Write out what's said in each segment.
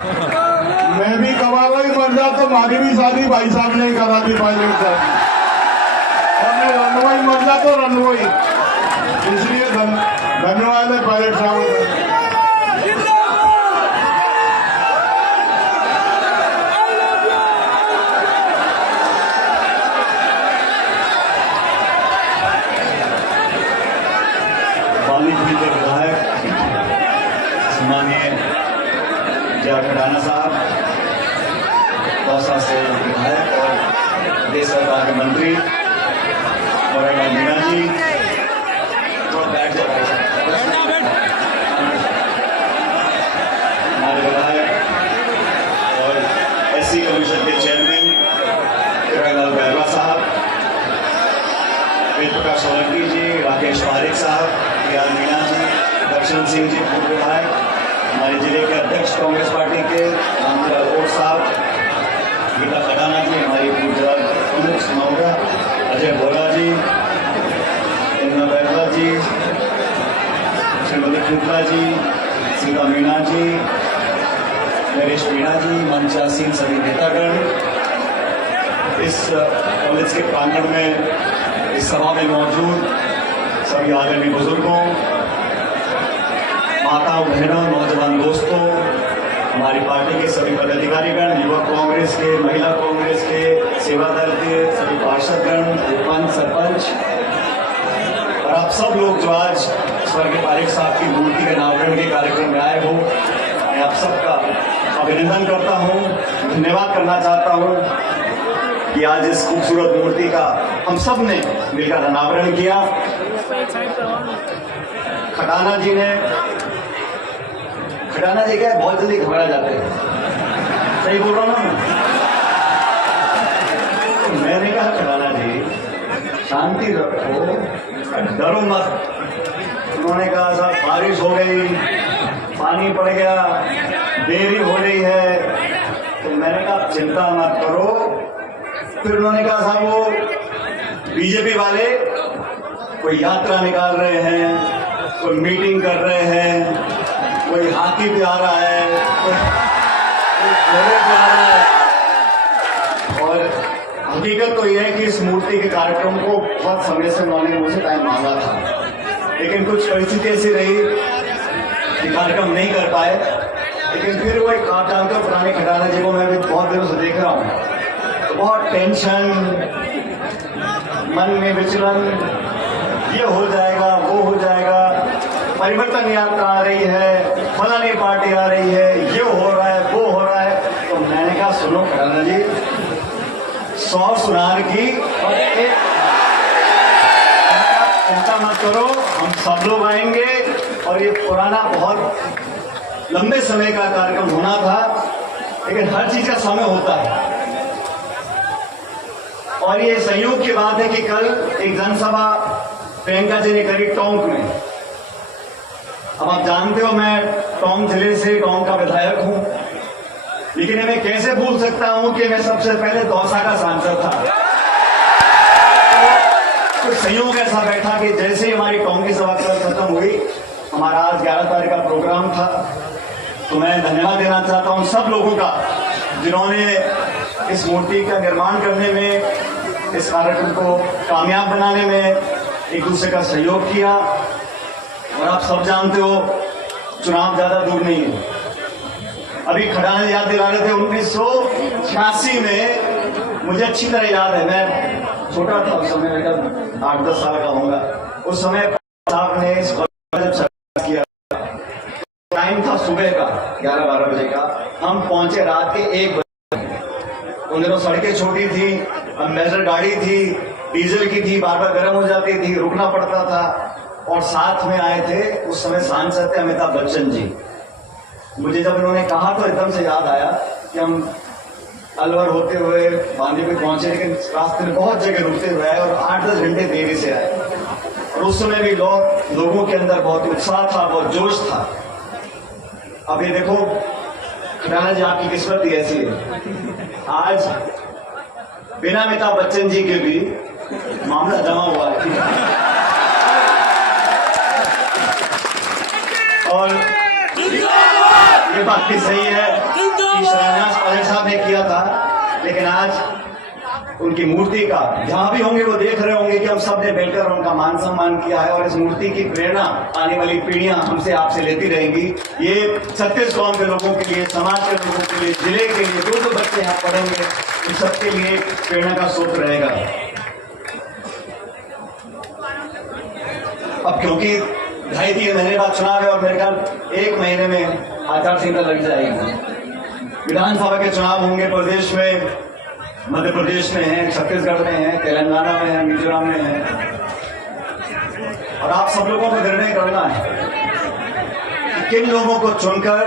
मैं भी कमावा ही बन जाता, हमारी भी शादी भाई साहब ने करा दी पायलट साहब, और मैं रनवाई मर जाता रनवाई। इसलिए धन्यवाद है पायलट साहब। बालीपुर के विधायक सम्मानीय जया खड़ाना साहब, दौसा से विधायक और प्रदेश सरकार के मंत्री मोरेगा मीणा जी, तो बैठ जाए हमारे विधायक और एससी कमीशन के चेयरमैन हिरालाल बैरवा साहब, वेद प्रकाश सोलंकी जी, राकेश पारिक साहब, यार मीणा जी, दक्षिण सिंह जी पूर्व विधायक, हमारे जिले के अध्यक्ष कांग्रेस पार्टी के रामलाल कोट साहब, गीता खड़ाना जी, हमारी पूर्व प्रमुख सुनौरा, अजय बोरा जी, इंद्र बैरवा जी, श्रीमती शुक्ला जी, सीता मीणा जी, नरेश मीणा जी, मंचासीन सभी नेतागण, इस कॉलेज के प्रांगण में इस सभा में मौजूद सभी आदरणीय बुजुर्गों, माताओं, बहनों, नौजवान दोस्तों, हमारी पार्टी के सभी पदाधिकारीगण, युवक कांग्रेस के, महिला कांग्रेस के, सेवा दल के सभी पार्षदगण, उपपंच, सरपंच और आप सब लोग जो आज स्वर्गीय पारिक साहब की मूर्ति के अनावरण के कार्यक्रम में आए हो, मैं आप सबका अभिनंदन करता हूं, धन्यवाद करना चाहता हूं कि आज इस खूबसूरत मूर्ति का हम सब ने मिलकर अनावरण किया। खड़ाना जी क्या है, बहुत जल्दी घबरा जाते हैं, सही बोल रहा हूं ना? मैंने कहा खड़ाना जी शांति रखो, डरो मत। उन्होंने कहा साहब बारिश हो गई, पानी पड़ गया, देरी हो रही है, तो मैंने कहा चिंता मत करो। फिर उन्होंने कहा साहब वो बीजेपी वाले कोई यात्रा निकाल रहे हैं, कोई मीटिंग कर रहे हैं, कोई हाथी पे आ रहा है, कोई घोड़े पे आ रहा है। और हकीकत तो यह है कि इस मूर्ति के कार्यक्रम को बहुत समय से उन्होंने मुझसे टाइम मांगा था, लेकिन कुछ परिस्थिति ऐसी रही कि कार्यक्रम नहीं कर पाए। लेकिन फिर वो एक आप जानते हो पुराने खड़ाना जी को मैं भी बहुत दिनों से देख रहा हूँ, तो बहुत टेंशन, मन में विचलन, ये हो जाएगा वो हो जाएगा, परिवर्तन यात्रा आ रही है, फलानी पार्टी आ रही है, ये हो रहा है वो हो रहा है। तो मैंने कहा सुनो खड़ाना जी, 100 सुनार की और एक चिंता मत करो, हम सब लोग आएंगे। और ये पुराना बहुत लंबे समय का कार्यक्रम होना था, लेकिन हर चीज का समय होता है। और ये संयोग की बात है कि कल एक जनसभा प्रियंका जी ने करी टोंक में। अब आप जानते हो मैं टोंक जिले से, टोंक का विधायक हूं, लेकिन मैं कैसे भूल सकता हूं कि मैं सबसे पहले दौसा का सांसद था। तो संयोग ऐसा बैठा कि जैसे ही हमारी टोंक की सभा खत्म हुई, हमारा आज 11 तारीख का प्रोग्राम था, तो मैं धन्यवाद देना चाहता हूं सब लोगों का जिन्होंने इस मूर्ति का निर्माण करने में, इस कार्यक्रम को कामयाब बनाने में एक दूसरे का सहयोग किया। और आप सब जानते हो चुनाव ज्यादा दूर नहीं है। अभी खड़ाना याद दिला रहे थे 1986 में, मुझे अच्छी तरह याद है, मैं छोटा था उस समय, मेरा 8-10 साल का होगा उस समय। साहब ने इस किया, टाइम था सुबह का 11-12 बजे का, हम पहुंचे रात के 1 बजे। उन दिनों सड़कें छोटी थी, अम्बेसडर गाड़ी थी, डीजल की थी, बार बार गर्म हो जाती थी, रुकना पड़ता था। और साथ में आए थे उस समय सांसद थे अमिताभ बच्चन जी। मुझे जब उन्होंने कहा तो एकदम से याद आया कि हम अलवर होते हुए बांदीपुर पहुंचे, लेकिन रास्ते में बहुत जगह रुकते हुए आए और 8-10 घंटे देरी से आए। और उस समय भी लोगों के अंदर बहुत उत्साह था, बहुत जोश था। अब ये देखो खड़ाना जी, आपकी किस्मत ही ऐसी है, आज बिना अमिताभ बच्चन जी के भी मामला जमा हुआ है। और ये बात भी सही है कि शिलान्यास पायलट साहब ने किया था, लेकिन आज उनकी मूर्ति का जहां भी होंगे वो देख रहे होंगे कि हम सब ने मिलकर उनका मान सम्मान किया है और इस मूर्ति की प्रेरणा आने वाली पीढ़ियां हमसे आपसे लेती रहेंगी। ये छत्तीस कौम के लोगों के लिए, समाज के लोगों के लिए, जिले के लिए, जो बच्चे यहाँ पढ़ेंगे उन सबके लिए प्रेरणा का स्रोत रहेगा। अब क्योंकि 2.5-3 महीने बाद चुनाव है और मेरे ख्याल 1 महीने में आचार संहिता लग जाएगी। विधानसभा के चुनाव होंगे प्रदेश में, मध्य प्रदेश में है, छत्तीसगढ़ में है, तेलंगाना में है, मिजोरम में है, और आप सब लोगों को निर्णय करना है कि किन लोगों को चुनकर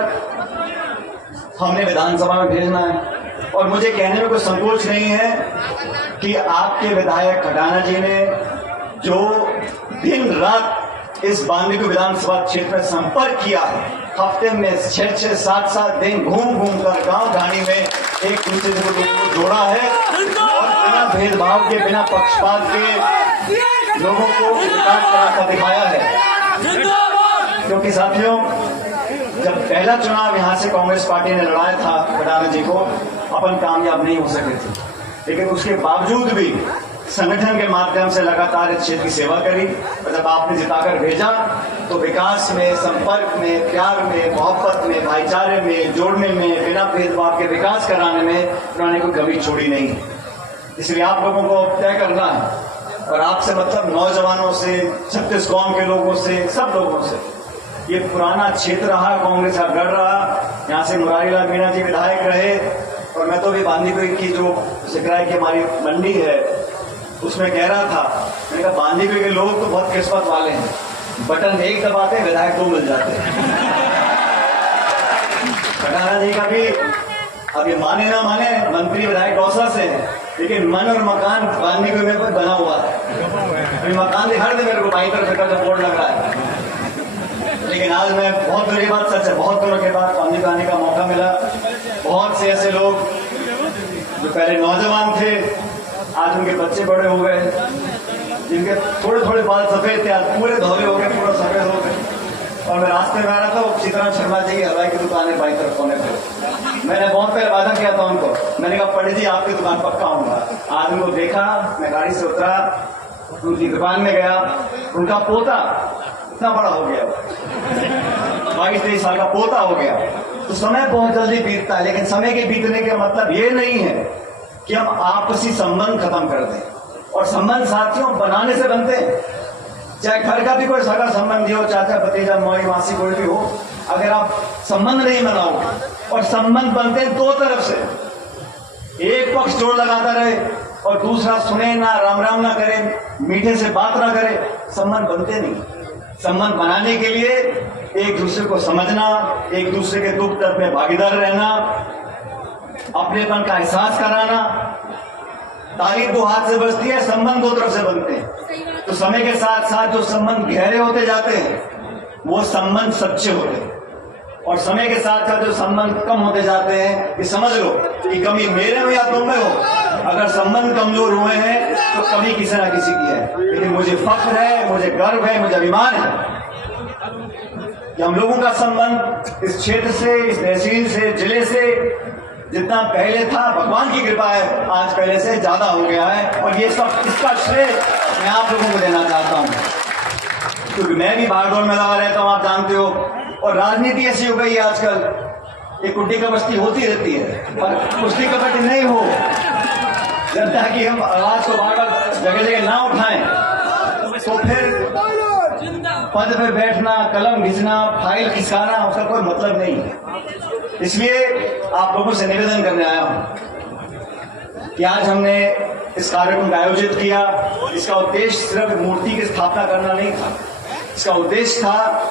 हमने विधानसभा में भेजना है। और मुझे कहने में कोई संकोच नहीं है कि आपके विधायक खटाना जी ने जो दिन रात इस बांदीकुई विधानसभा क्षेत्र में संपर्क किया है, हफ्ते में 6-6, 7-7 दिन घूम घूम कर गांव ढाणी में एक दूसरे से लोगों को जोड़ा है और बिना भेदभाव के, बिना पक्षपात के लोगों को विकास का रास्ता दिखाया है। क्योंकि साथियों, जब पहला चुनाव यहां से कांग्रेस पार्टी ने लड़ाया था खटाना जी को, अपन कामयाब नहीं हो सके थे, लेकिन उसके बावजूद भी संगठन के माध्यम से लगातार इस क्षेत्र की सेवा करी। और जब आपने जिताकर भेजा तो विकास में, संपर्क में, प्यार में, मोहब्बत में, भाईचारे में, जोड़ने में, बिना भेदभाव के विकास कराने में उन्होंने कोई कमी छोड़ी नहीं। इसलिए आप लोगों को तय करना है, और आपसे मतलब नौजवानों से, छत्तीस कौम के लोगों से, सब लोगों से। ये पुराना क्षेत्र रहा, कांग्रेस का गढ़ रहा, यहाँ से मुरारीलाल मीणा जी विधायक रहे, और मैं तो भी बांदीकुई की जो सिकराई की हमारी मंडी है उसमें कह रहा था, मैंने कहा बांदीकुई के लोग तो बहुत किस्मत वाले हैं, बटन एक दबाते हैं विधायक 2 मिल जाते हैं। खटाना जी का भी अब ये माने ना माने मंत्री विधायक दौसा से है, लेकिन मन और मकान बांदीकुई में बना हुआ है। अभी मकान दिखा रहे थे मेरे को, बाई तरफ का बोर्ड लग रहा है। लेकिन आज मैं बहुत दूर की बात सच है, बहुत दिनों के बाद बांदीकुई आने का मौका मिला। बहुत से ऐसे लोग जो पहले नौजवान थे, आज उनके बच्चे बड़े हो गए, जिनके थोड़े थोड़े बाल सफेद थे आज पूरे धौले हो गए, पूरा सफेद हो गए। और मैं रास्ते में आ रहा था, सीताराम शर्मा जी की हलवाई की दुकान है बाई तरफ कोने पे। मैंने बहुत पहले वादा किया था उनको, मैंने कहा पंडित जी आपकी दुकान पक्का आऊंगा। आज उनको देखा, मैं गाड़ी से उतरा, उनकी दुकान में गया, उनका पोता इतना बड़ा हो गया, 22-23 साल का पोता हो गया। तो समय बहुत जल्दी बीतता है, लेकिन समय के बीतने का मतलब ये नहीं है कि हम आपसी संबंध खत्म कर दें। और संबंध साथियों बनाने से बनते हैं, चाहे घर का भी कोई सगा संबंधी हो, चाचा भतीजा मौई मासी कोई भी हो, अगर आप संबंध नहीं बनाओगे, और संबंध बनते हैं 2 तरफ से, एक पक्ष जोड़ लगाता रहे और दूसरा सुने ना, राम राम ना करे, मीठे से बात ना करे, संबंध बनते नहीं। संबंध बनाने के लिए एक दूसरे को समझना, एक दूसरे के दुख दर्द में भागीदार रहना, अपनेपन का एहसास कराना। तारीफ 2 हाथ से बजती है, संबंध 2 तरफ से बनते हैं। तो समय के साथ साथ जो संबंध गहरे होते जाते हैं वो संबंध सच्चे होते हैं, और समय के साथ साथ जो संबंध कम होते जाते हैं, ये समझ लो कि कमी मेरे में या तुम में हो। अगर संबंध कमजोर हुए हैं तो कमी किसी ना किसी की है। लेकिन मुझे फख्र है, मुझे गर्व है, मुझे अभिमान है कि हम लोगों का संबंध इस क्षेत्र से, इस तहसील से, जिले से जितना पहले था, भगवान की कृपा है, आज पहले से ज्यादा हो गया है। और ये सब इसका श्रेय मैं आप लोगों को देना चाहता हूं, क्योंकि मैं भी भागदौड़ में लगा रहता हूं, आप जानते हो। और राजनीति ऐसी हो गई है आजकल, ये कुट्टी कबस्ती होती रहती है, पर कुश्ती कबड्डी नहीं हो, जब तक कि हम आवाज को बार बार जगह जगह ना उठाएं तो फिर पद पे बैठना, कलम घिसना, फाइल खिसकाना, उसका कोई मतलब नहीं है। इसलिए आप लोगों से निवेदन करने आया हूं कि आज हमने इस कार्यक्रम का आयोजित किया। इसका उद्देश्य सिर्फ मूर्ति की स्थापना करना नहीं था, इसका उद्देश्य था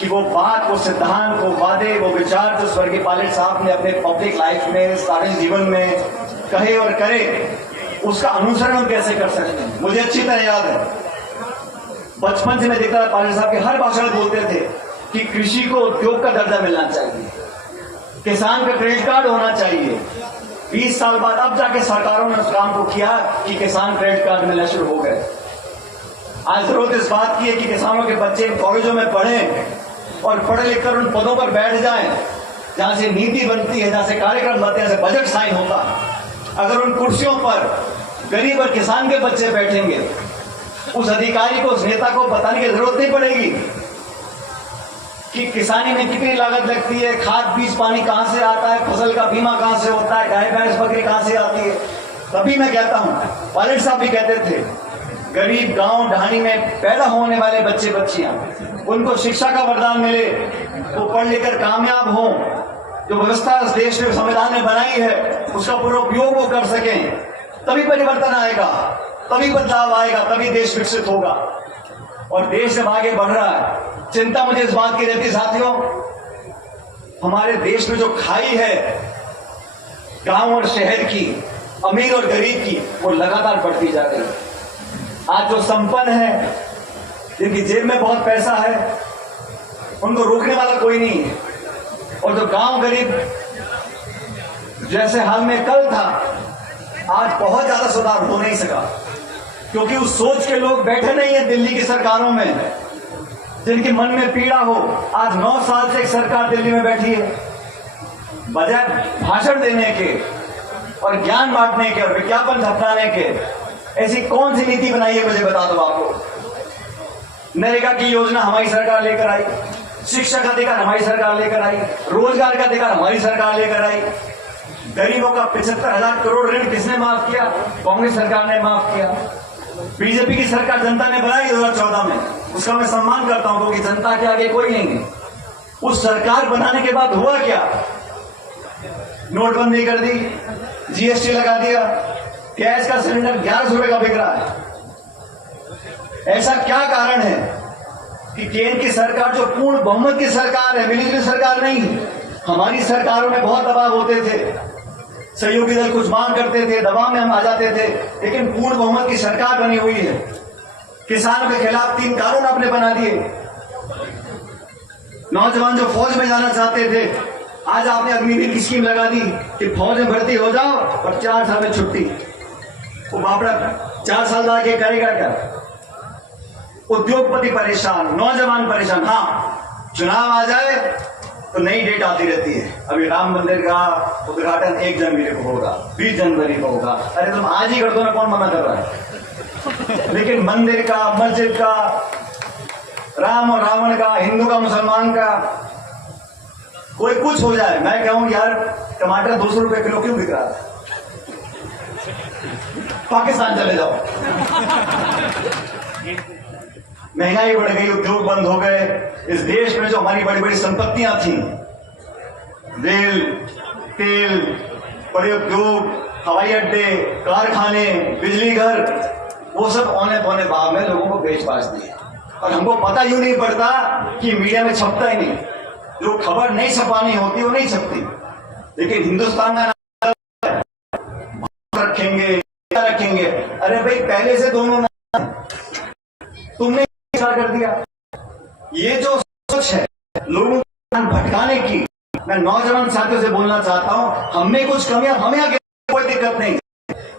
कि वो बात, वो सिद्धांत, वो वादे, वो विचार जो स्वर्गीय पायलट साहब ने अपने पब्लिक लाइफ में, सार्वजनिक जीवन में कहे और करे, उसका अनुसरण हम कैसे कर सकते हैं। मुझे अच्छी तरह याद है, बचपन से मैं देखता था पायलट साहब के हर भाषण बोलते थे कि कृषि को उद्योग का दर्जा मिलना चाहिए, किसान का क्रेडिट कार्ड होना चाहिए। 20 साल बाद अब जाके सरकारों ने उस काम को किया कि किसान क्रेडिट कार्ड मिलना शुरू हो गए। आज जरूरत इस बात की है कि किसानों के बच्चे कॉलेजों में पढ़ें और पढ़ लिखकर उन पदों पर बैठ जाएं जहां से नीति बनती है, जहां से कार्यक्रम बनते हैं, जहां से बजट साइन होता है, अगर उन कुर्सियों पर गरीब और किसान के बच्चे बैठेंगे, उस अधिकारी को, उस नेता को बताने की जरूरत नहीं पड़ेगी कि किसानी में कितनी लागत लगती है, खाद बीज पानी कहां से आता है, फसल का बीमा कहां से होता है, गाय भैंस बकरी कहां से आती है। तभी मैं कहता हूं, पायलट साहब भी कहते थे, गरीब गांव ढाणी में पैदा होने वाले बच्चे बच्चियां, उनको शिक्षा का वरदान मिले, वो पढ़ लिखकर कामयाब हों, जो व्यवस्था इस देश ने संविधान ने बनाई है उसका पूरा उपयोग वो कर सकें, तभी परिवर्तन आएगा, तभी बदलाव आएगा, तभी देश विकसित होगा। और देश जब आगे बढ़ रहा है, चिंता मुझे इस बात की रहती साथियों, हमारे देश में जो खाई है गांव और शहर की, अमीर और गरीब की, वो लगातार बढ़ती जा रही है। आज जो संपन्न है, जिनकी जेब में बहुत पैसा है, उनको रोकने वाला कोई नहीं है, और जो गांव गरीब जैसे हाल में कल था, आज बहुत ज्यादा सुधार हो नहीं सका, क्योंकि उस सोच के लोग बैठे नहीं है दिल्ली की सरकारों में, जिनके मन में पीड़ा हो। आज 9 साल से एक सरकार दिल्ली में बैठी है, बजाय भाषण देने के और ज्ञान बांटने के और विज्ञापन छपवाने के, ऐसी कौन सी नीति बनाई है मुझे बता दो आपको। नरेगा की योजना हमारी सरकार लेकर आई, शिक्षा का अधिकार हमारी सरकार लेकर आई, रोजगार का अधिकार हमारी सरकार लेकर आई। गरीबों का 75,000 करोड़ ऋण किसने माफ किया? कांग्रेस सरकार ने माफ किया। बीजेपी की सरकार जनता ने बनाई 2014 में, उसका मैं सम्मान करता हूं, क्योंकि जनता के आगे कोई नहीं है। उस सरकार बनाने के बाद हुआ क्या? नोटबंदी कर दी, जीएसटी लगा दिया, गैस का सिलेंडर 1100 रुपए का बिक रहा है। ऐसा क्या कारण है कि केंद्र की सरकार जो पूर्ण बहुमत की सरकार है, मिलीजुली सरकार नहीं है। हमारी सरकारों में बहुत दबाव होते थे, सहयोगी दल कुछ मांग करते थे, दबाव में हम आ जाते थे, लेकिन पूर्ण बहुमत की सरकार बनी हुई है। किसानों के खिलाफ 3 कानून आपने बना दिए। नौजवान जो फौज में जाना चाहते थे, आज आपने अग्निवीर की स्कीम लगा दी कि फौज में भर्ती हो जाओ और 4 साल में छुट्टी। वो बापड़ा 4 साल बाद के करेगा क्या? उद्योगपति परेशान, नौजवान परेशान। हाँ, चुनाव आ जाए तो नई डेट आती रहती है। अभी राम मंदिर का उद्घाटन 1 जनवरी को होगा, 20 जनवरी को होगा। अरे तुम आज ही कर दो ना, कौन मना कर रहा है? लेकिन मंदिर का, मस्जिद का, राम और रावण का, हिंदू का मुसलमान का, कोई कुछ हो जाए, मैं कहूं यार टमाटर 200 रुपए किलो क्यों बिक रहा है? पाकिस्तान चले जाओ। महंगाई बढ़ गई, उद्योग बंद हो गए। इस देश में जो हमारी बड़ी बड़ी संपत्तियां थी, रेल, तेल, बड़े उद्योग, हवाई अड्डे, कारखाने, बिजली घर, वो सब औने पौने भाव में लोगों को बेच बाच दिए। और हमको पता यूं नहीं पड़ता कि मीडिया में छपता ही नहीं। जो खबर नहीं छपानी होती वो नहीं छपती, लेकिन हिंदुस्तान का नाम रखेंगे। अरे भाई, पहले से दोनों तुमने कर दिया। ये जो सोच है लोगों को भटकाने की, मैं नौजवान साथियों से बोलना चाहता हूं, हमने कुछ कमियां, हमें आगे कोई दिक्कत नहीं,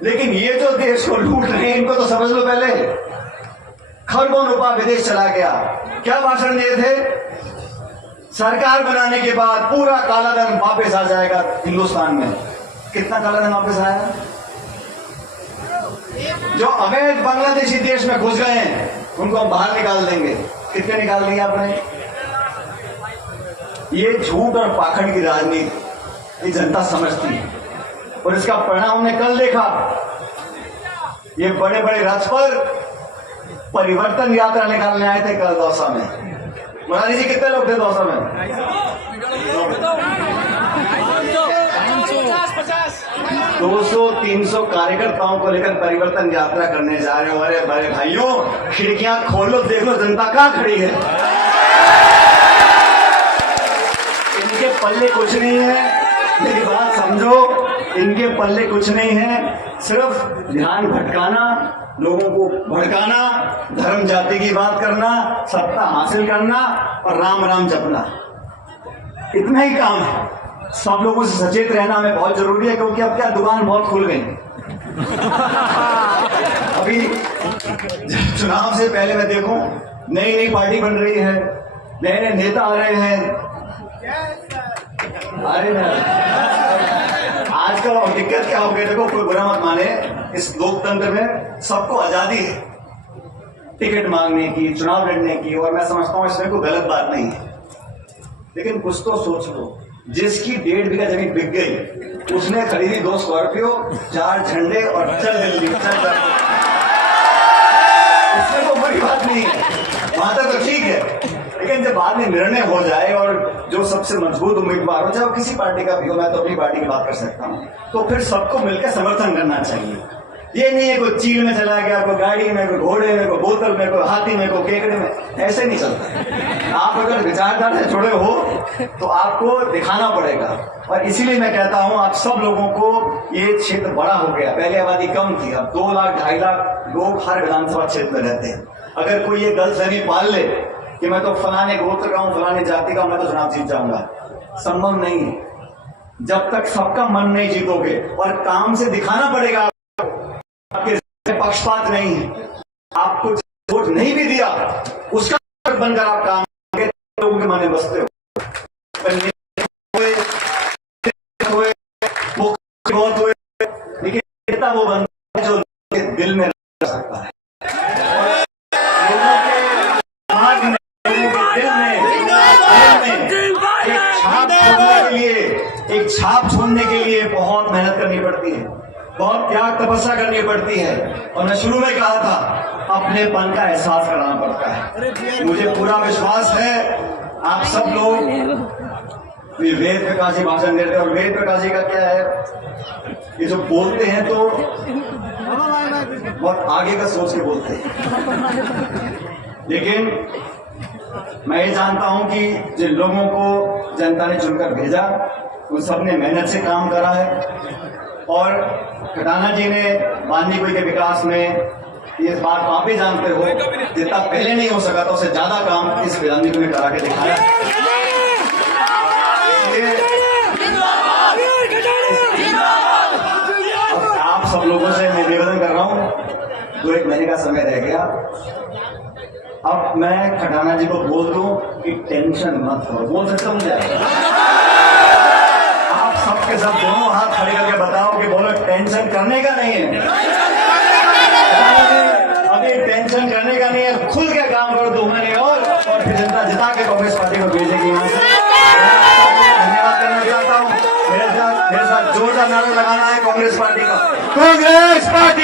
लेकिन ये जो देश को लूट रहे हैं, इनको तो समझ लो। पहले खरबों रुपया विदेश चला गया। क्या भाषण दिए थे? सरकार बनाने के बाद पूरा कालाधन वापस आ जाएगा हिंदुस्तान में। कितना कालाधन वापस आया? जो अवैध बांग्लादेशी देश में घुस गए हैं उनको हम बाहर निकाल देंगे। कितने निकाल दिए आपने? ये झूठ और पाखंड की राजनीति ये जनता समझती है, और इसका परिणाम हमने कल देखा। ये बड़े बड़े रथ पर परिवर्तन यात्रा निकालने आए थे कल दौसा में। मुरारी जी, कितने लोग थे दौसा में? 200-300 कार्यकर्ताओं को लेकर परिवर्तन यात्रा करने जा रहे हो। अरे बड़े भाइयों, खिड़कियां खोलो, देख लो जनता कहां खड़ी है। इनके पल्ले कुछ नहीं है, मेरी बात समझो, इनके पल्ले कुछ नहीं है। सिर्फ ध्यान भटकाना, लोगों को भड़काना, धर्म जाति की बात करना, सत्ता हासिल करना और राम राम जपना, इतना ही काम है। सब लोगों से सचेत रहना हमें बहुत जरूरी है, क्योंकि अब क्या दुकान बहुत खुल गई। अभी चुनाव से पहले मैं देखूं, नई नई पार्टी बन रही है, नए नए नेता आ रहे हैं। अरे आजकल दिक्कत क्या हो गई, देखो कोई बुरा मत माने, इस लोकतंत्र में सबको आजादी है टिकट मांगने की, चुनाव लड़ने की, और मैं समझता हूं इसमें कोई गलत बात नहीं है। लेकिन कुछ तो सोच लो, जिसकी 1.5 बीघा जमीन बिक गई उसने खरीदी 2 स्कॉर्पियो, 4 झंडे और चल दिल्ली, चल इसमें कोई बड़ी बात नहीं है, वहां तक तो ठीक है। लेकिन जब बाद में निर्णय हो जाए और जो सबसे मजबूत उम्मीदवार हो, चाहे वो किसी पार्टी का भी हो, मैं तो अपनी पार्टी की बात कर सकता हूं, तो फिर सबको मिलकर समर्थन करना चाहिए। ये नहीं है कोई चील में चला गया, कोई गाड़ी में, कोई घोड़े में, कोई बोतल में, कोई हाथी में, कोई केकड़े में, ऐसे नहीं चलता। आप अगर विचारधारा से जुड़े हो तो आपको दिखाना पड़ेगा। और इसीलिए मैं कहता हूं आप सब लोगों को, ये क्षेत्र बड़ा हो गया, पहले आबादी कम थी, अब 2 लाख 2.5 लाख लोग हर विधानसभा क्षेत्र में रहते हैं। अगर कोई ये गलतफहमी पाल ले कि मैं तो फलाने गोत्र का हूं, फलाने जाति का, मैं तो चुनाव जीत जाऊंगा, संभव नहीं है। जब तक सबका मन नहीं जीतोगे, और काम से दिखाना पड़ेगा आपके पक्षपात नहीं है, आपको वोट नहीं भी दिया उसका बनकर आप काम करके लोगों के मन में बसते हो। बहुत हुए, लेकिन नेता वो बंदा है जो दिल में रह सकता है, लोगों के दिमाग में, लोगों के दिल में एक छाप छोड़ने के लिए बहुत मेहनत करनी पड़ती है, बहुत त्याग तपस्या करनी पड़ती है। और मैं शुरू में कहा था, अपनेपन का एहसास कराना पड़ता है। मुझे पूरा विश्वास है आप सब लोग वेद प्रकाश जी भाषण देते हैं, और वेद प्रकाश जी का क्या है, ये जो बोलते हैं तो बहुत आगे का सोच के बोलते हैं। लेकिन मैं ये जानता हूं कि जिन लोगों को जनता ने चुनकर भेजा उन सब ने मेहनत से काम करा है। और खटाना जी ने बांदीकुई के विकास में, ये बात आप भी जानते हो, जितना पहले नहीं हो सका था उससे ज्यादा काम इस बांदीकुई में करा के दिखाया। आप सब लोगों से मैं निवेदन कर रहा हूं, 2-1 महीने का समय रह गया, अब मैं खटाना जी को बोल दूं कि टेंशन मत करो। बोल सकता हूं क्या? आप सबके सब दोनों हाथ खड़े करके बताओ कि बोलो टेंशन करने का नहीं है, अभी टेंशन करने का नहीं है, खुल के काम करो 2 महीने और फिर जनता जिता के कांग्रेस पार्टी को भेजेगी। यहाँ से धन्यवाद करना चाहता हूँ। मेरे साथ जोरदार नारा लगाना है कांग्रेस पार्टी का, कांग्रेस पार्टी।